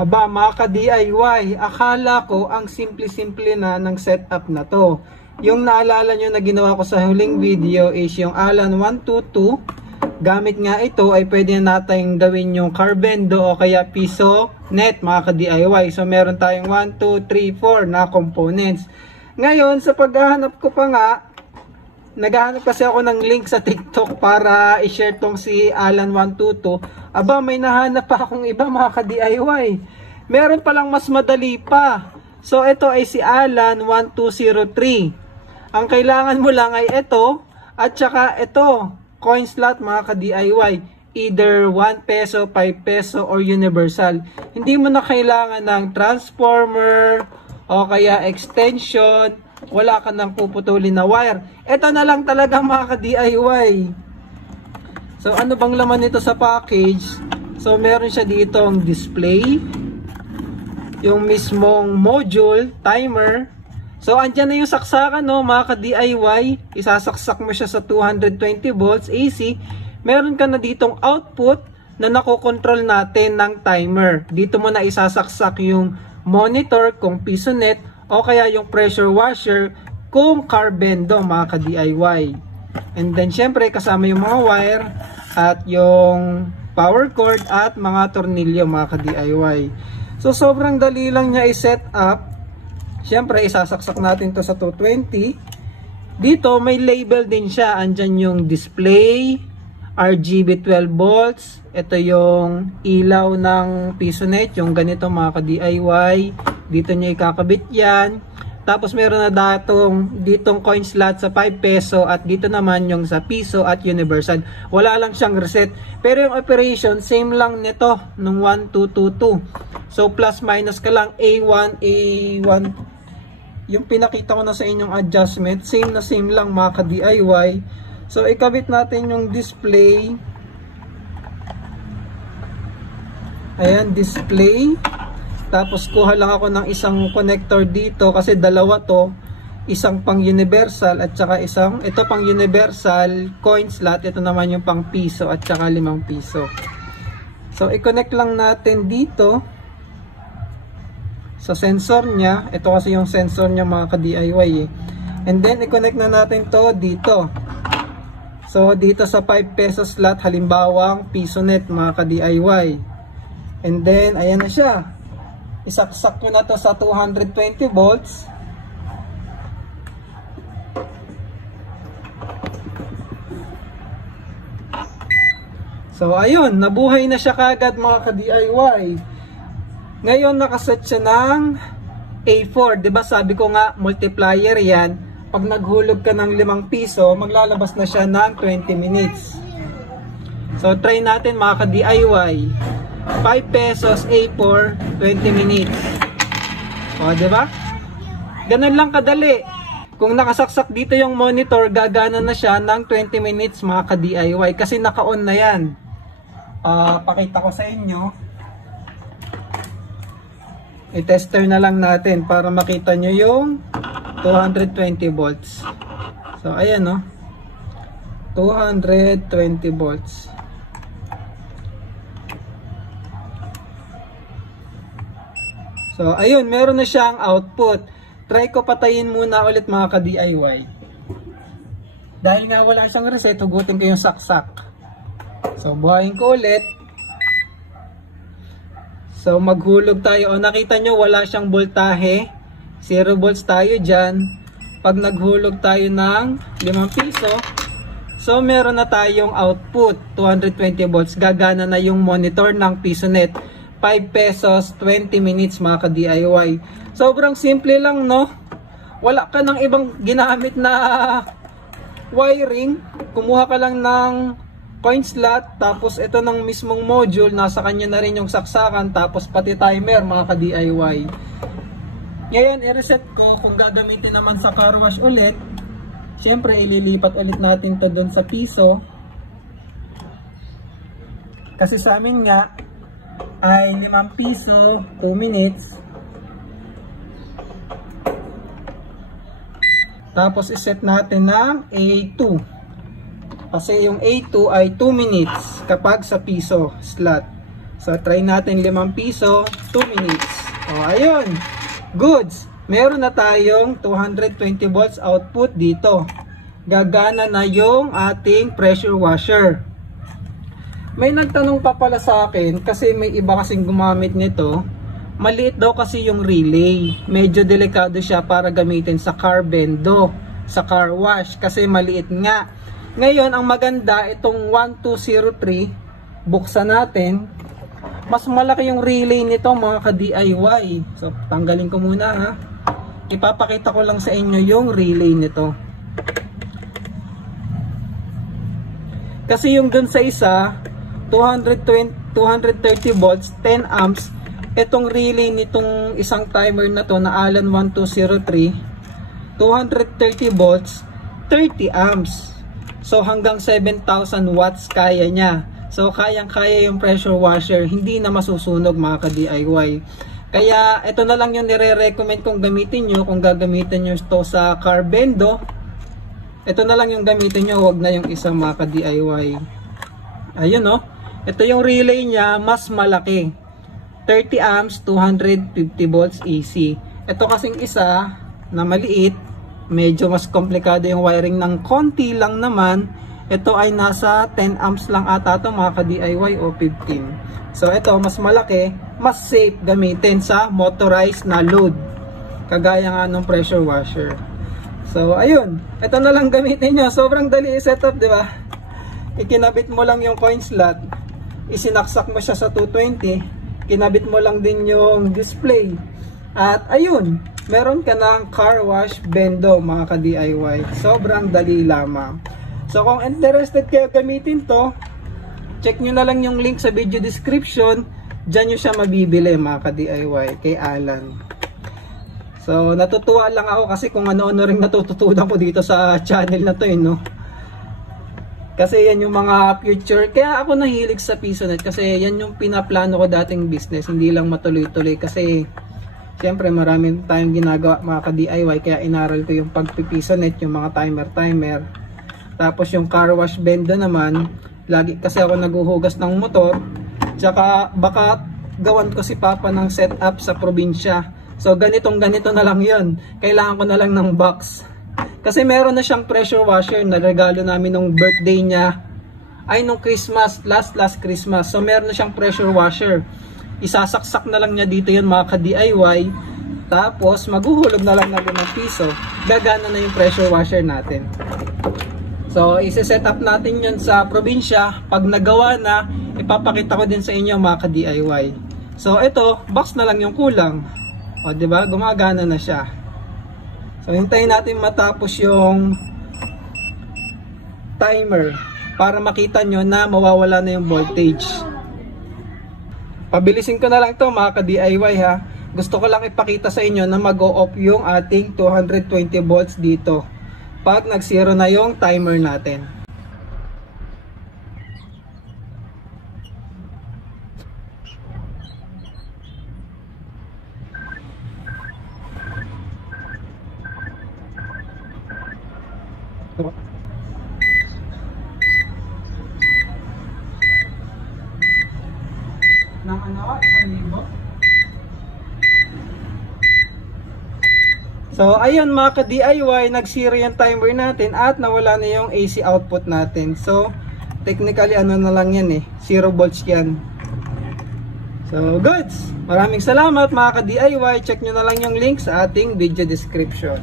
Aba mga ka-DIY, akala ko ang simple-simple na ng setup na to. Yung naalala nyo na ginawa ko sa huling video is yung Allen 122. Gamit nga ito ay pwede natin gawin yung carbendo o kaya piso net mga ka-DIY. So meron tayong 1, 2, 3, 4 na components. Ngayon sa paghahanap ko pa nga, naghahanap kasi ako ng link sa TikTok para i-share tong si Allen 122. Aba, may nahanap pa akong iba mga ka-DIY. Meron palang mas madali pa. So, ito ay si Allen 1203. Ang kailangan mo lang ay ito at saka ito, coin slot mga ka-DIY. Either 1 peso, 5 peso, or universal. Hindi mo na kailangan ng transformer o kaya extension. Wala ka nang puputulin na wire. Ito na lang talaga mga ka-DIY. So ano bang laman nito sa package? So meron siya ditong display, yung mismong module, timer. So andyan na yung saksakan no mga ka-DIY. Isasaksak mo siya sa 220 volts AC. Meron ka na ditong output na nakokontrol natin ng timer. Dito mo na isasaksak yung monitor kung piso net o kaya yung pressure washer kung carbendo mga ka-DIY. And then syempre kasama yung mga wire at yung power cord at mga tornilyo mga ka-DIY. So sobrang dali lang niya i-set up. Syempre isasaksak natin to sa 220. Dito may label din siya. Andyan yung display, RGB 12 volts. Ito yung ilaw ng PisoNet, yung ganito mga ka-DIY. Dito niya ikakabit yan. Tapos meron na ditong coin slot sa 5 peso at dito naman yung sa piso at universal. Wala lang siyang reset. Pero yung operation, same lang nito nung 1222. So plus minus ka lang A1, A1. Yung pinakita ko na sa inyong adjustment, same na same lang mga ka-DIY. So ikabit natin yung display. Ayan, display. Tapos kuha lang ako ng isang connector dito kasi dalawa to, isang pang universal at saka isang, ito pang universal coin slot, ito naman yung pang piso at saka 5 piso. So i-connect lang natin dito sa sensor niya. Ito kasi yung sensor niya mga ka-DIY eh. And then i-connect na natin to dito. So dito sa 5 pesos slot, halimbawang piso net mga ka-DIY. And then ayan na siya. Isaksak ko na to sa 220 volts. So ayun, nabuhay na siya kagad mga ka-DIY. Ngayon nakaset siya ng A4, 'di ba? Sabi ko nga multiplier 'yan. Pag naghulog ka ng 5 piso, maglalabas na siya ng 20 minutes. So try natin mga ka-DIY. 5 pesos A4, 20 minutes. O, diba? Ganun lang kadali. Kung nakasaksak dito yung monitor, gagana na siya ng 20 minutes mga ka-DIY. Kasi naka-on na yan. Pakita ko sa inyo. I-tester na lang natin para makita nyo yung 220 volts. So, ayan o. 220 volts. So, ayun, meron na siyang output. Try ko patayin muna ulit mga ka-DIY. Dahil nga wala siyang reset, hugutin ko yung saksak. So, buhayin ko ulit. So, maghulog tayo. O, nakita nyo, wala siyang voltahe. 0 volts tayo dyan. Pag naghulog tayo ng 5 piso, so, meron na tayong output. 220 volts. Gagana na yung monitor ng PisoNet. 5 pesos, 20 minutes mga ka-DIY. Sobrang simple lang, no? Wala ka ng ibang ginamit na wiring. Kumuha ka lang ng coin slot, tapos ito ng mismong module, nasa kanya na rin yung saksakan, tapos pati timer mga ka-DIY. Ngayon, i-reset ko kung gagamitin naman sa car wash ulit. Siyempre, ililipat ulit natin to doon sa piso. Kasi sa amin nga, ay 5 piso, 2 minutes. Tapos iset natin ng A2. Kasi yung A2 ay 2 minutes kapag sa piso slot. So, try natin 5 piso, 2 minutes. O, ayun. Goods. Meron na tayong 220 volts output dito. Gagana na yung ating pressure washer. May nagtanong pa pala sa akin kasi may iba kasing gumamit nito. Maliit daw kasi yung relay. Medyo delikado siya para gamitin sa car bendo, sa car wash kasi maliit nga. Ngayon, ang maganda itong 1203, buksan natin. Mas malaki yung relay nito mga ka-DIY. So, tanggalin ko muna ha. Ipapakita ko lang sa inyo yung relay nito. Kasi yung dun sa isa, 230 volts, 10 amps. Itong relay nitong isang timer na to na Allen 1203, 230 volts, 30 amps. So hanggang 7,000 watts kaya niya. So kayang-kaya yung pressure washer, hindi na masusunog mga ka-DIY. Kaya ito na lang yung nire-recommend kong gamitin nyo kung gagamitin nyo ito sa car bendo. Ito na lang yung gamitin nyo, wag na yung isang mga ka-DIY. Ayun no. Ito yung relay niya, mas malaki. 30 amps, 250 volts AC. Ito kasing isa na maliit, medyo mas komplikado yung wiring ng konti lang naman. Ito ay nasa 10 amps lang ata ito mga ka-DIY o 15. So ito mas malaki, mas safe gamitin sa motorized na load. Kagaya nga ng pressure washer. So ayun, ito na lang gamitin nyo. Sobrang dali i-setup, di ba? Ikinabit mo lang yung coin slot, isinaksak mo siya sa 220, kinabit mo lang din yung display, at ayun, meron ka ng car wash bendo mga ka-DIY. Sobrang dali lamang. So kung interested kayo gamitin to, check nyo na lang yung link sa video description. Diyan nyo siya mabibili mga ka-DIY kay Alan. So natutuwa lang ako kasi kung ano-ano rin natututunan ko dito sa channel na to no. Kasi yan yung mga future. Kaya ako nahilig sa PisoNet kasi yan yung pinaplano ko dating business. Hindi lang matuloy-tuloy kasi siyempre maraming tayong ginagawa mga ka-DIY. Kaya inaral ko yung pag-PisoNet, yung mga timer. Tapos yung car wash bendo naman, lagi kasi ako naguhugas ng motor. Tsaka baka gawan ko si Papa ng setup sa probinsya. So ganito na lang yun. Kailangan ko na lang ng box. Kasi meron na siyang pressure washer na regalo namin nung birthday niya. Ay nung Christmas, last Christmas. So meron na siyang pressure washer. Isasaksak na lang niya dito yun mga ka-DIY. Tapos maghuhulog na lang ng 5 piso. Gagana na yung pressure washer natin. So isi-set up natin yun sa probinsya. Pag nagawa na, ipapakita ko din sa inyo mga ka-DIY. So ito, box na lang yung kulang. O diba, gumagana na siya. So hintayin natin matapos yung timer para makita nyo na mawawala na yung voltage. Pabilisin ko na lang ito mga ka-DIY ha. Gusto ko lang ipakita sa inyo na mag-o-off yung ating 220 volts dito pag nag-zero na yung timer natin. Nang ano, 1,000. So ayun mga ka-DIY, nag-zero yung timer natin at nawala na yung AC output natin. So technically ano na lang yan 0 volts yan. So goods, maraming salamat mga ka-DIY. Check nyo na lang yung link sa ating video description.